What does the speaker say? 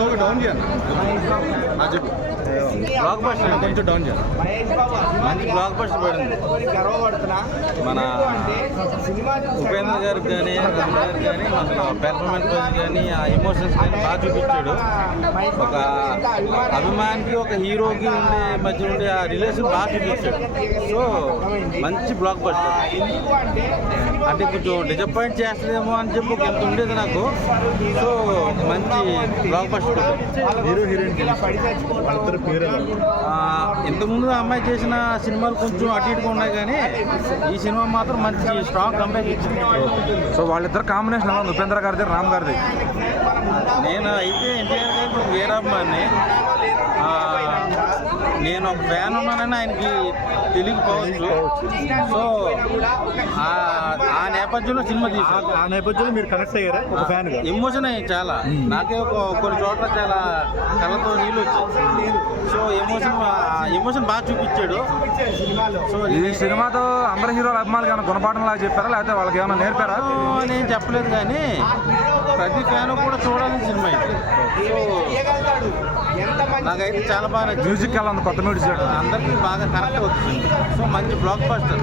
లోకి డౌన్ చేయాలి. Block buster కొంచెం డౌన్ చేయాలి. మంచి బ్లాక్ బస్టర్ పడింది. మన ఉపేంద్ర గారికి కానీ గారికి కానీ అసలు పెర్ఫార్మెన్స్ కానీ ఆ ఎమోషన్స్ కానీ బాగా చూపించాడు. ఒక అభిమానికి ఒక హీరోకి ఉండే మధ్య ఉండే ఆ రిలేషన్ బాగా చూపించాడు. సో మంచి బ్లాక్ బస్టర్. అంటే కొంచెం డిసప్పాయింట్ చేస్తుందేమో అని చెప్పి ఒక ఎంత ఉండేది నాకు. సో మంచి బ్లాక్ బస్టర్. హీరో హీరోయిన్ ఇంతకుముందు అమ్మాయి చేసిన సినిమాలు కొంచెం అటు ఇటుగా ఉన్నాయి, కానీ ఈ సినిమా మాత్రం మంచి స్ట్రాంగ్ కంబ్యాక్ ఇచ్చింది. సో వాళ్ళిద్దరు కాంబినేషన్ ఎలా ఉంది? ఉపేంద్ర గారిది, రామ్ గారిది. నేను అయితే ఎన్టీఆర్ గారికి వీరాభిమాన్ని. నేను ఒక ఫ్యాన్ ఉన్నానని ఆయనకి తెలియకపోవచ్చు. సో ఆ నేపథ్యంలో సినిమా తీసాను. ఆ నేపథ్యంలో మీరు కనెక్ట్ అయ్యారా ఒక ఫ్యాన్ గా? ఎమోషన్ అయ్యి చాలా. నాకే కొన్ని చోట్ల చాలా కళ్ళతో నీళ్ళు వచ్చాయి. సో ఎమోషన్ బాగా చూపించాడు. సో ఈ సినిమాతో అందరు హీరోల అభిమానులు ఏమైనా గుణపాఠం లాగా చెప్పారా, లేకపోతే వాళ్ళకి ఏమైనా నేర్పారా? నేను చెప్పలేదు, కానీ ప్రతి ఫ్యాన్ కూడా చూడాల్సిన సినిమా ఇది. సో నాకైతే చాలా బాగా నచ్చింది. మ్యూజిక్ ఎలా ఉంది? కొత్త మ్యూజిక్ అందరికీ బాగా కనెక్ట్ అవుతుంది. సో మంచి బ్లాక్ బస్టర్.